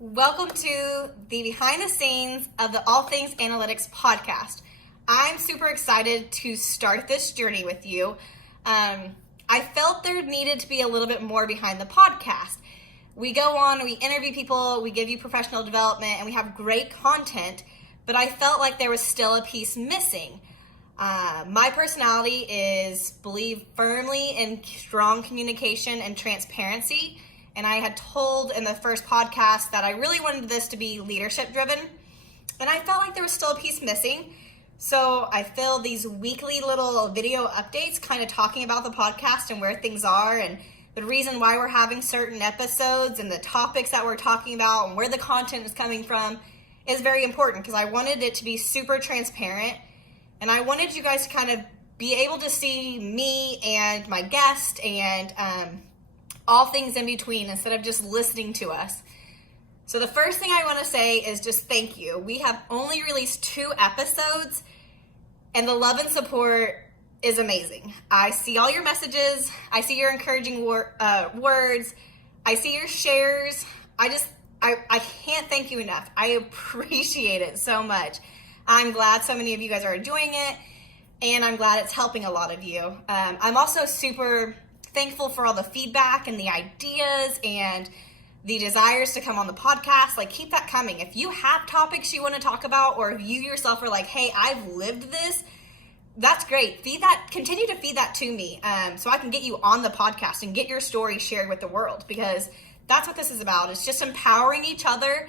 Welcome to the behind the scenes of the All Things Analytics podcast. I'm super excited to start this journey with you. I felt there needed to be a little bit more behind the podcast. We go on, we interview people, we give you professional development, and we have great content, but I felt like there was still a piece missing. My personality is believe firmly in strong communication and transparency. And I had told in the first podcast that I really wanted this to be leadership driven. And I felt like there was still a piece missing. So I filled these weekly little video updates kind of talking about the podcast and where things are and the reason why we're having certain episodes and the topics that we're talking about and where the content is coming from is very important because I wanted it to be super transparent. And I wanted you guys to kind of be able to see me and my guest and all things in between instead of just listening to us. So the first thing I want to say is just thank you. We have only released 2 episodes and the love and support is amazing. I see all your messages. I see your encouraging words. I see your shares. I can't thank you enough. I appreciate it so much. I'm glad so many of you guys are enjoying it and I'm glad it's helping a lot of you. I'm also super thankful for all the feedback and the ideas and the desires to come on the podcast. Like, keep that coming. If you have topics you want to talk about, or if you yourself are like, hey, I've lived this, that's great. Continue to feed that to me so I can get you on the podcast and get your story shared with the world, because that's what this is about. It's just empowering each other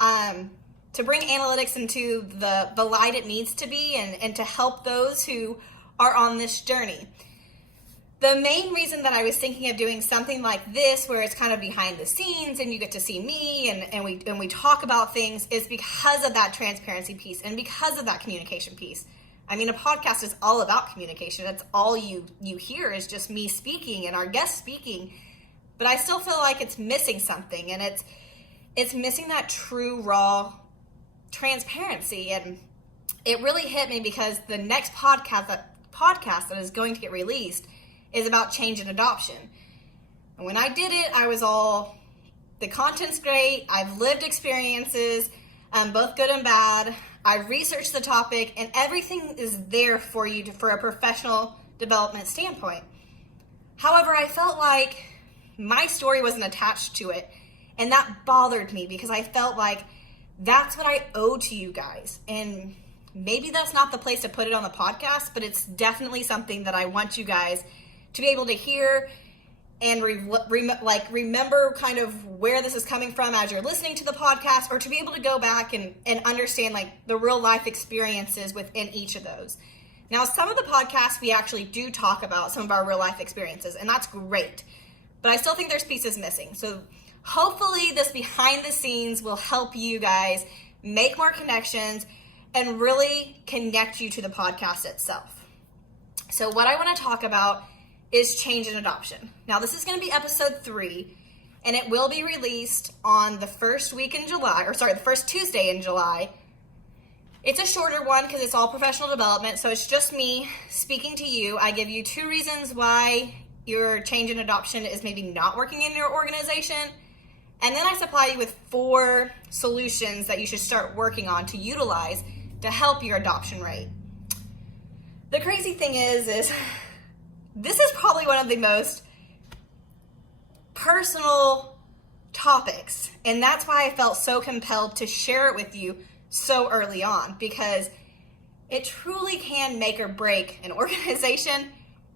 to bring analytics into the light it needs to be and to help those who are on this journey. The main reason that I was thinking of doing something like this, where it's kind of behind the scenes and you get to see me and we talk about things, is because of that transparency piece and because of that communication piece. I mean, a podcast is all about communication. That's all you hear is just me speaking and our guests speaking. But I still feel like it's missing something, and it's missing that true, raw transparency. And it really hit me because the next podcast that is going to get released is about change and adoption. And when I did it, I was all, the content's great, I've lived experiences, both good and bad, I researched the topic, and everything is there for you for a professional development standpoint. However, I felt like my story wasn't attached to it, and that bothered me because I felt like that's what I owe to you guys. And maybe that's not the place to put it on the podcast, but it's definitely something that I want you guys to be able to hear and remember kind of where this is coming from as you're listening to the podcast, or to be able to go back and understand like the real life experiences within each of those. Now, some of the podcasts we actually do talk about some of our real life experiences, and that's great, but I still think there's pieces missing. So hopefully this behind the scenes will help you guys make more connections and really connect you to the podcast itself. So what I want to talk about is change and adoption. Now, this is going to be episode 3, and it will be released on the first Tuesday in July. It's a shorter one because it's all professional development, so it's just me speaking to you. I give you 2 reasons why your change and adoption is maybe not working in your organization, and then I supply you with 4 solutions that you should start working on to utilize to help your adoption rate. The crazy thing is this is probably one of the most personal topics, and that's why I felt so compelled to share it with you so early on, because it truly can make or break an organization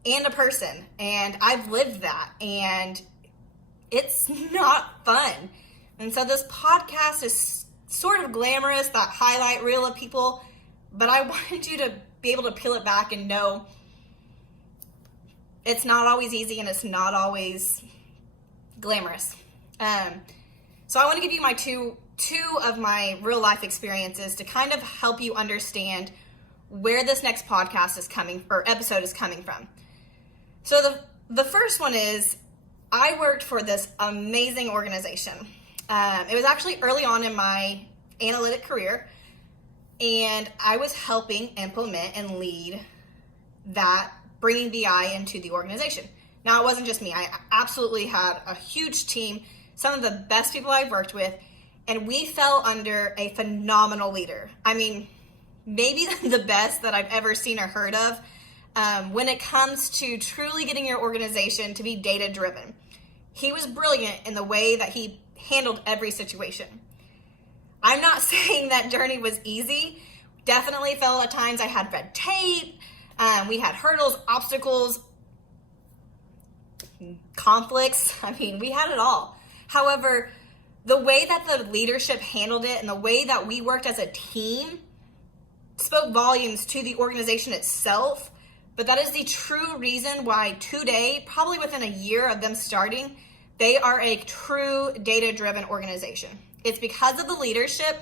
and a person, and I've lived that, and it's not fun. And so this podcast is sort of glamorous, that highlight reel of people, but I wanted you to be able to peel it back and know it's not always easy and it's not always glamorous. So I want to give you my two of my real life experiences to kind of help you understand where this next podcast is coming, or episode is coming from. So the first one is, I worked for this amazing organization. It was actually early on in my analytic career, and I was helping implement and lead that, bringing BI into the organization. Now, it wasn't just me. I absolutely had a huge team, some of the best people I've worked with, and we fell under a phenomenal leader. I mean, maybe the best that I've ever seen or heard of when it comes to truly getting your organization to be data-driven. He was brilliant in the way that he handled every situation. I'm not saying that journey was easy. Definitely felt at times I had red tape. We had hurdles, obstacles, conflicts. I mean, we had it all. However, the way that the leadership handled it and the way that we worked as a team spoke volumes to the organization itself. But that is the true reason why today, probably within a year of them starting, they are a true data-driven organization. It's because of the leadership,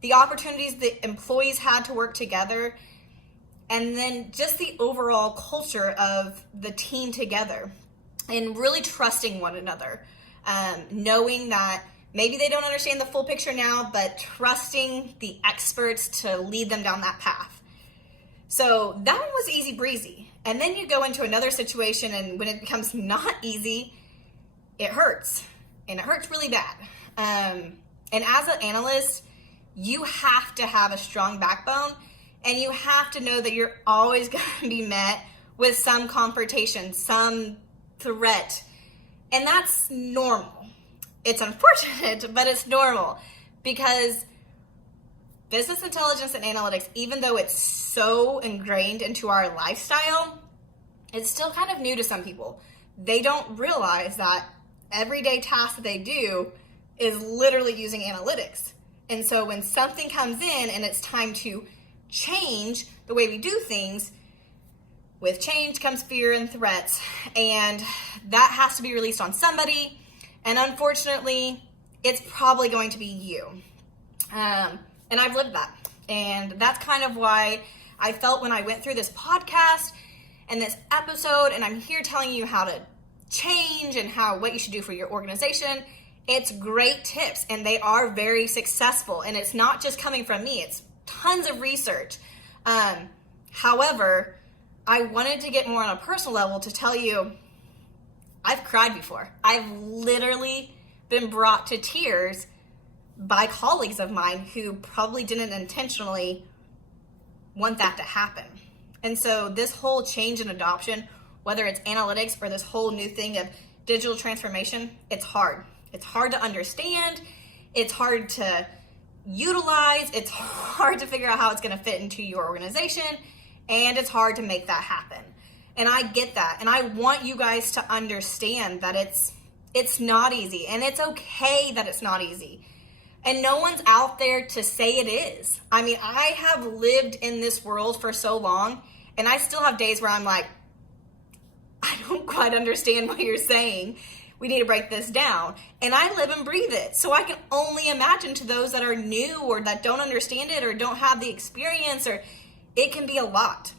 the opportunities the employees had to work together, and then just the overall culture of the team together and really trusting one another, knowing that maybe they don't understand the full picture now, but trusting the experts to lead them down that path. So that one was easy breezy. And then you go into another situation, and when it becomes not easy, it hurts. And it hurts really bad. And as an analyst, you have to have a strong backbone, and you have to know that you're always going to be met with some confrontation, some threat. And that's normal. It's unfortunate, but it's normal, because business intelligence and analytics, even though it's so ingrained into our lifestyle, it's still kind of new to some people. They don't realize that everyday tasks that they do is literally using analytics. And so when something comes in and it's time to change the way we do things, with change comes fear and threats, and that has to be released on somebody. And unfortunately, it's probably going to be you. And I've lived that. And that's kind of why I felt when I went through this podcast and this episode, and I'm here telling you how to change and what you should do for your organization. It's great tips, and they are very successful. And it's not just coming from me. It's tons of research. However, I wanted to get more on a personal level to tell you, I've cried before. I've literally been brought to tears by colleagues of mine who probably didn't intentionally want that to happen. And so this whole change in adoption, whether it's analytics or this whole new thing of digital transformation, it's hard. It's hard to understand. It's hard to utilize. It's hard to figure out how it's going to fit into your organization. And it's hard to make that happen. And I get that. And I want you guys to understand that it's not easy. And it's okay that it's not easy. And no one's out there to say it is. I mean, I have lived in this world for so long, and I still have days where I'm like, I don't quite understand what you're saying. We need to break this down. And I live and breathe it. So I can only imagine to those that are new or that don't understand it or don't have the experience, or it can be a lot.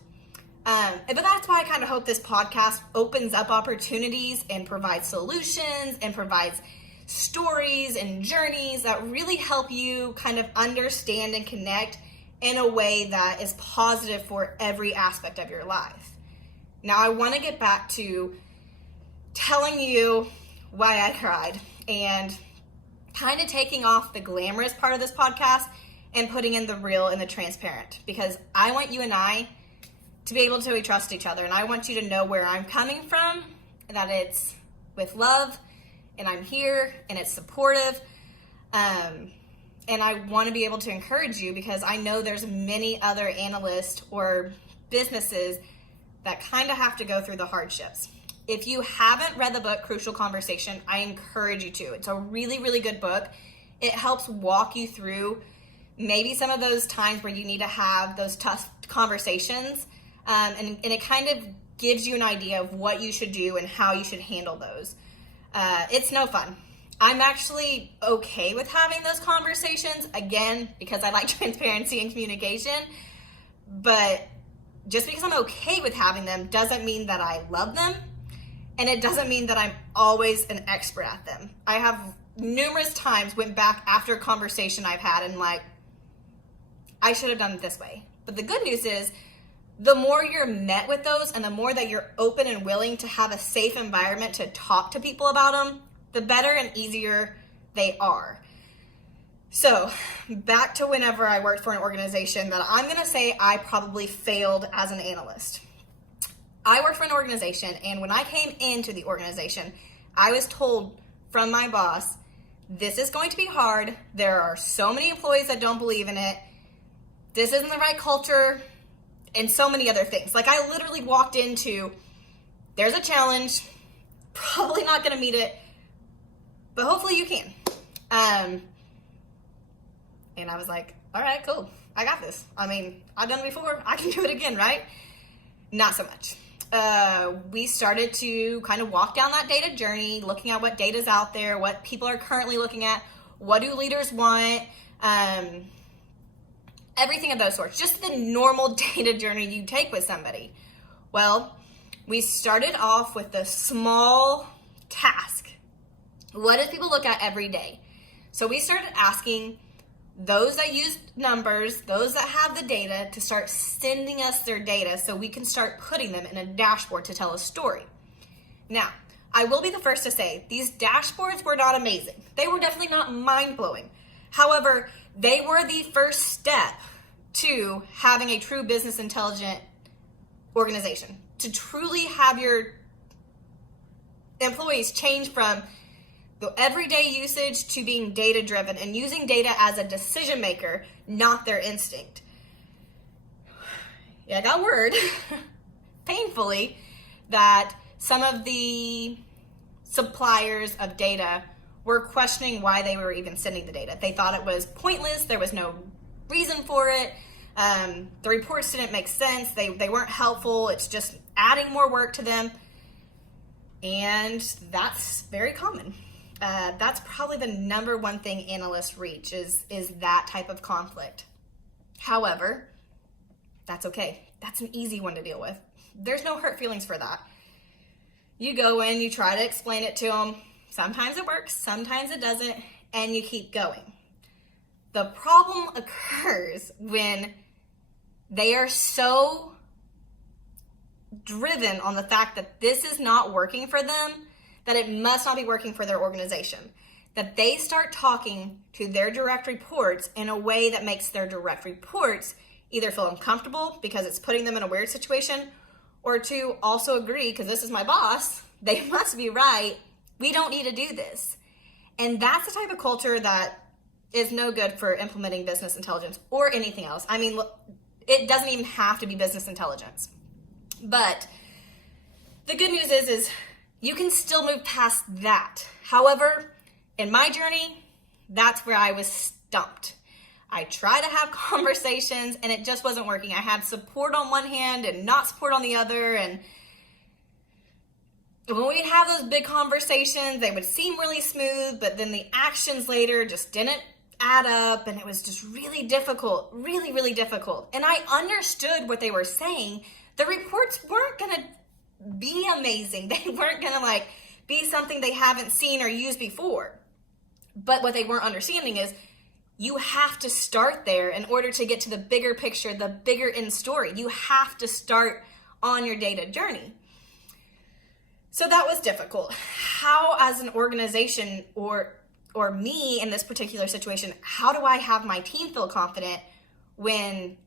But that's why I kind of hope this podcast opens up opportunities and provides solutions and provides stories and journeys that really help you kind of understand and connect in a way that is positive for every aspect of your life. Now, I want to get back to telling you why I cried and kind of taking off the glamorous part of this podcast and putting in the real and the transparent, because I want you and I to be able to trust each other, and I want you to know where I'm coming from, and that it's with love, and I'm here, and it's supportive, and I want to be able to encourage you, because I know there's many other analysts or businesses that kind of have to go through the hardships. If you haven't read the book Crucial Conversation, I encourage you to. It's a really, really good book. It helps walk you through maybe some of those times where you need to have those tough conversations, and it kind of gives you an idea of what you should do and how you should handle those. It's no fun. I'm actually okay with having those conversations, again, because I like transparency and communication, but just because I'm okay with having them doesn't mean that I love them, and it doesn't mean that I'm always an expert at them. I have numerous times went back after a conversation I've had and like, I should have done it this way. But the good news is, the more you're met with those and the more that you're open and willing to have a safe environment to talk to people about them, the better and easier they are. So back to whenever I worked for an organization that I'm going to say I probably failed as an analyst. I worked for an organization, and when I came into the organization, I was told from my boss, this is going to be hard. There are so many employees that don't believe in it. This isn't the right culture, and so many other things. Like, I literally walked into, there's a challenge, probably not going to meet it, but hopefully you can. And I was like, all right, cool. I got this. I mean, I've done it before. I can do it again, right? Not so much. We started to kind of walk down that data journey, looking at what data's out there, what people are currently looking at, what do leaders want, everything of those sorts. Just the normal data journey you take with somebody. Well, we started off with a small task. What do people look at every day? So we started asking those that use numbers, those that have the data, to start sending us their data so we can start putting them in a dashboard to tell a story. Now, I will be the first to say, these dashboards were not amazing. They were definitely not mind-blowing. However, they were the first step to having a true business intelligent organization, to truly have your employees change from the everyday usage to being data driven and using data as a decision maker, not their instinct. Yeah, I got word, painfully, that some of the suppliers of data were questioning why they were even sending the data. They thought it was pointless. There was no reason for it. The reports didn't make sense. They weren't helpful. It's just adding more work to them. And that's very common. That's probably the number one thing analysts reach is that type of conflict. However, that's okay. That's an easy one to deal with. There's no hurt feelings for that. You go in, you try to explain it to them. Sometimes it works, sometimes it doesn't, and you keep going. The problem occurs when they are so driven on the fact that this is not working for them, that it must not be working for their organization, that they start talking to their direct reports in a way that makes their direct reports either feel uncomfortable because it's putting them in a weird situation, or to also agree, because this is my boss, they must be right, we don't need to do this. And that's the type of culture that is no good for implementing business intelligence or anything else. I mean, it doesn't even have to be business intelligence. But the good news is you can still move past that. However, in my journey, that's where I was stumped. I tried to have conversations and it just wasn't working. I had support on one hand and not support on the other. And when we'd have those big conversations, they would seem really smooth, but then the actions later just didn't add up, and it was just really difficult, really, really difficult. And I understood what they were saying. The reports weren't going to be amazing. They weren't going to be something they haven't seen or used before. But what they weren't understanding is you have to start there in order to get to the bigger picture, the bigger end story. You have to start on your data journey. So that was difficult. How, as an organization or me in this particular situation, how do I have my team feel confident when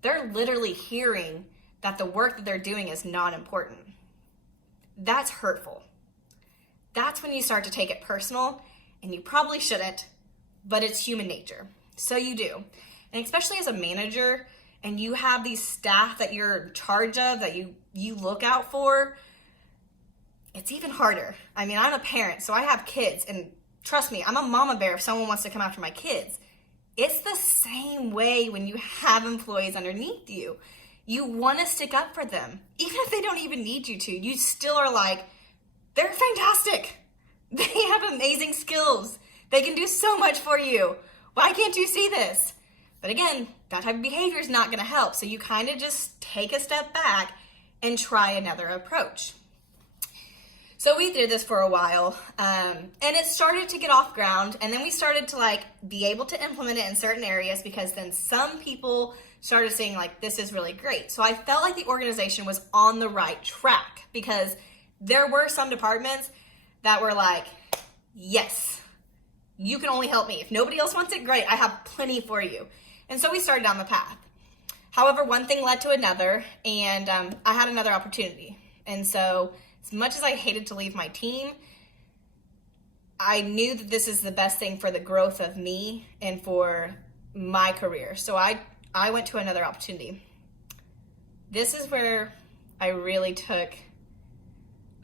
they're literally hearing that the work that they're doing is not important? That's hurtful. That's when you start to take it personal, and you probably shouldn't, but it's human nature. So you do. And especially as a manager, and you have these staff that you're in charge of, that you look out for, it's even harder. I mean, I'm a parent, so I have kids, and trust me, I'm a mama bear if someone wants to come after my kids. It's the same way when you have employees underneath you. You want to stick up for them. Even if they don't even need you to, you still are like, they're fantastic. They have amazing skills. They can do so much for you. Why can't you see this? But again, that type of behavior is not going to help. So you kind of just take a step back and try another approach. So we did this for a while, and it started to get off ground, and then we started to be able to implement it in certain areas, because then some people started saying this is really great. So I felt like the organization was on the right track, because there were some departments that were like, yes, You can only help me. If nobody else wants it, great. I have plenty for you. And so we started down the path. However, one thing led to another, and I had another opportunity. And so as much as I hated to leave my team, I knew that this is the best thing for the growth of me and for my career. So I went to another opportunity. This is where I really took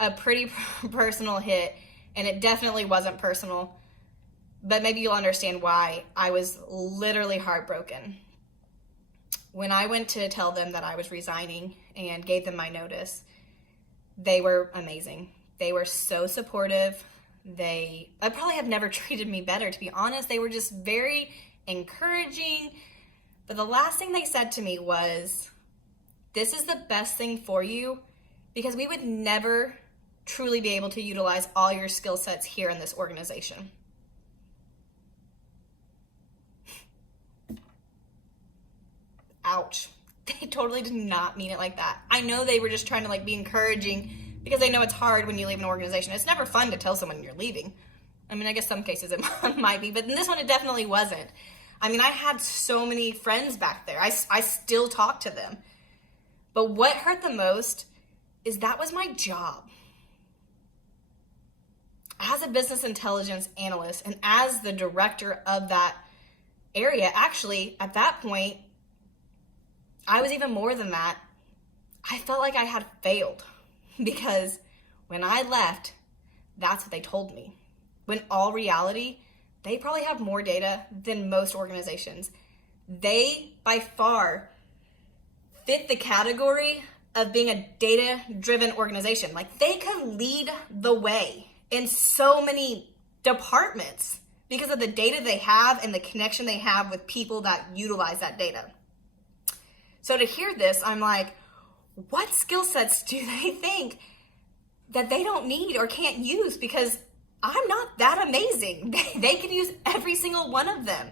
a pretty personal hit, and it definitely wasn't personal, but maybe you'll understand why. I was literally heartbroken. When I went to tell them that I was resigning and gave them my notice, they were amazing. They were so supportive. I probably have never treated me better, to be honest. They were just very encouraging. But the last thing they said to me was, this is the best thing for you because we would never truly be able to utilize all your skill sets here in this organization. Ouch. They totally did not mean it like that. I know they were just trying to be encouraging because they know it's hard when you leave an organization. It's never fun to tell someone you're leaving. I mean, I guess some cases it might be, but in this one it definitely wasn't. I mean, I had so many friends back there. I still talk to them. But what hurt the most is that was my job. As a business intelligence analyst and as the director of that area, actually, at that point, I was even more than that. I felt like I had failed because when I left, that's what they told me. When all reality, they probably have more data than most organizations. They, by far, fit the category of being a data-driven organization. They could lead the way in so many departments because of the data they have and the connection they have with people that utilize that data. So to hear this, I'm like, what skill sets do they think that they don't need or can't use? Because I'm not that amazing. They can use every single one of them.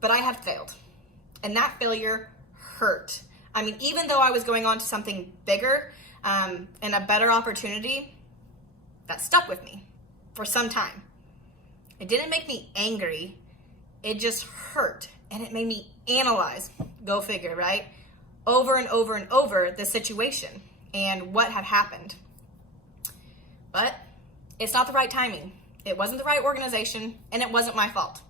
But I had failed. And that failure hurt. I mean, even though I was going on to something bigger and a better opportunity, that stuck with me for some time. It didn't make me angry. It just hurt. And it made me analyze, go figure, right? Over and over and over the situation and what had happened. But it's not the right timing. It wasn't the right organization, and it wasn't my fault.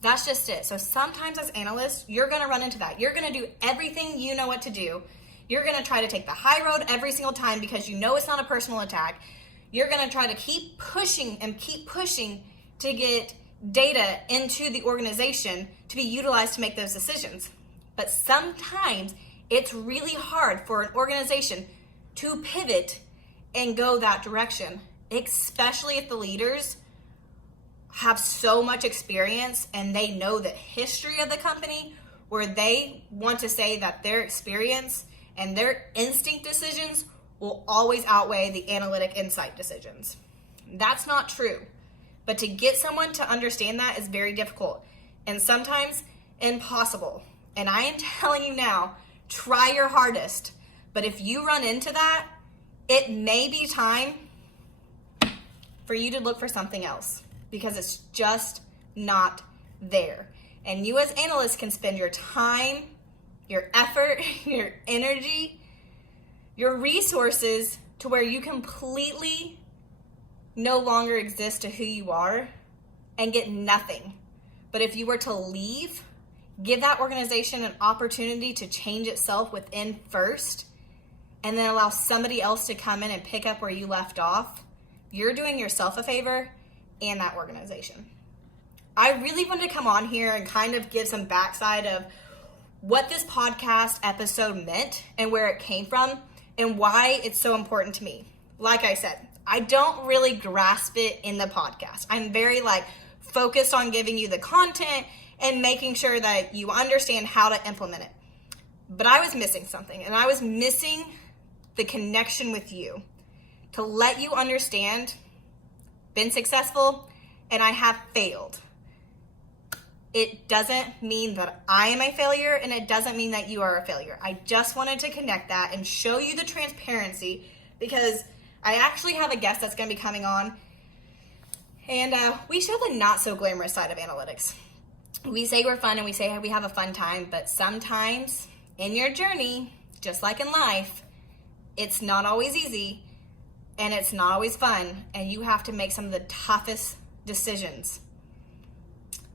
That's just it. So sometimes as analysts, you're going to run into that. You're going to do everything you know what to do. You're going to try to take the high road every single time because you know it's not a personal attack. You're going to try to keep pushing to get data into the organization to be utilized to make those decisions. But sometimes it's really hard for an organization to pivot and go that direction, especially if the leaders have so much experience and they know the history of the company where they want to say that their experience and their instinct decisions will always outweigh the analytic insight decisions. That's not true. But to get someone to understand that is very difficult and sometimes impossible. And I am telling you now, try your hardest. But if you run into that, it may be time for you to look for something else because it's just not there. And you as analysts can spend your time, your effort, your energy, your resources to where you completely no longer exist to who you are and get nothing. But if you were to leave, give that organization an opportunity to change itself within first, and then allow somebody else to come in and pick up where you left off, you're doing yourself a favor and that organization. I really wanted to come on here and kind of give some backside of what this podcast episode meant and where it came from and why it's so important to me. Like I said, I don't really grasp it in the podcast. I'm very focused on giving you the content and making sure that you understand how to implement it. But I was missing something, and I was missing the connection with you to let you understand, been successful, and I have failed. It doesn't mean that I am a failure, and it doesn't mean that you are a failure. I just wanted to connect that and show you the transparency because I actually have a guest that's going to be coming on, And we show the not so glamorous side of analytics. We say we're fun and we say we have a fun time, but sometimes in your journey, just like in life, it's not always easy and it's not always fun, and you have to make some of the toughest decisions.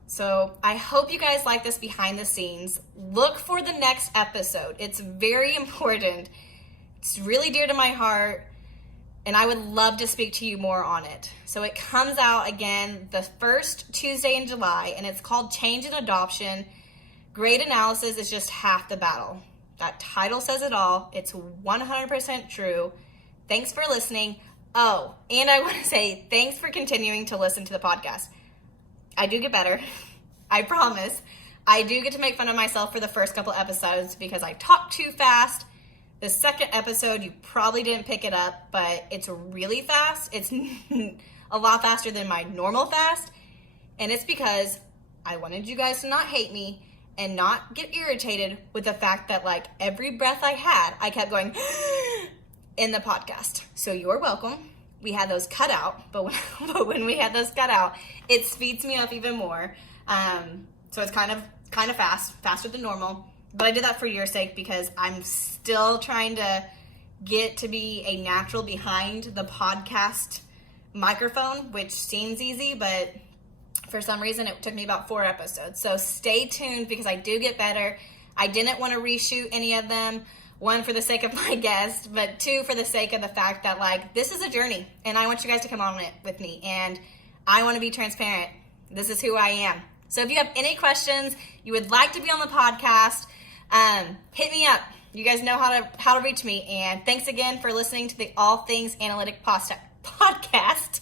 So I hope you guys like this behind the scenes. Look for the next episode. It's very important. It's really dear to my heart, and I would love to speak to you more on it. So it comes out again the first Tuesday in July, and it's called Change and Adoption. Great analysis is just half the battle. That title says it all. It's 100% true. Thanks for listening. Oh, and I want to say thanks for continuing to listen to the podcast. I do get better. I promise. I do get to make fun of myself for the first couple episodes because I talk too fast. The second episode, you probably didn't pick it up, but it's really fast. It's a lot faster than my normal fast. And it's because I wanted you guys to not hate me and not get irritated with the fact that like every breath I had, I kept going in the podcast. So you're welcome. We had those cut out, but when we had those cut out, it speeds me up even more. So it's kind of faster than normal. But I did that for your sake because I'm still trying to get to be a natural behind the podcast microphone, which seems easy, but for some reason it took me about 4 episodes. So stay tuned because I do get better. I didn't want to reshoot any of them. 1, for the sake of my guest, but 2, for the sake of the fact that like this is a journey and I want you guys to come on it with me, and I want to be transparent. This is who I am. So if you have any questions, you would like to be on the podcast, hit me up. You guys know how to reach me. And thanks again for listening to the All Things Analytic podcast.